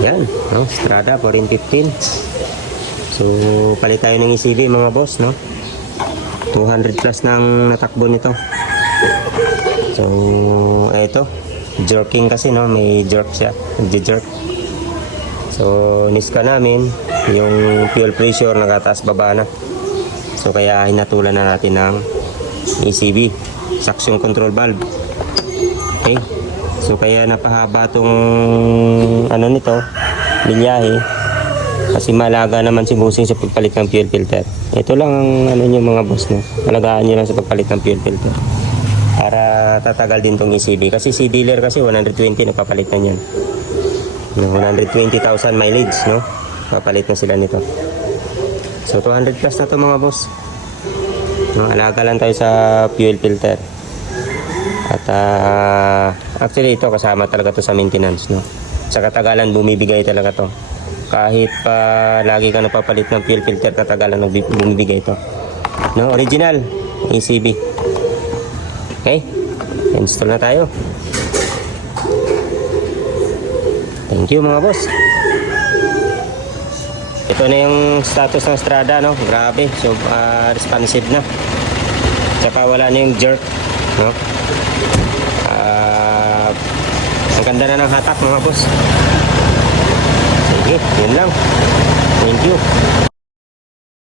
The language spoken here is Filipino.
Yan, no? Strada 1415. So, palit tayo ng ECB mga boss, no? 200 plus nang natakbo nito. So, eto. Jerking kasi, no? May jerk siya. Nagje-jerk. So, niska namin. Yung fuel pressure nakataas baba na. So, kaya hinatulan na natin ng ECB. Suction control valve. Okay. So, kaya napahaba tong ano nito, bilyahe. Kasi malaga naman si Busing sa pagpalit ng fuel filter. Ito lang ang ano nyo mga boss, no? Malagaan nyo lang sa pagpalit ng fuel filter. Para tatagal din tong ECB. Kasi si dealer kasi 120 na papalit na yan. 120,000 mileage, no? Papalit na sila nito. So 200 plus na to mga boss. Alaga lang tayo sa fuel filter. At actually ito kasama talaga to sa maintenance, no? Sa katagalan bumibigay talaga to. Kahit pa lagi ka napapalit ng fuel filter, katagalan bumibigay ito. No, original ECB. Okay? Install na tayo. Thank you mga boss. Ito na yung status ng Strada, no? Grabe, so responsive na. Tsaka wala na yung jerk, no? Ang ganda na ng hatak mga boss. Sige, yun lang. Thank you.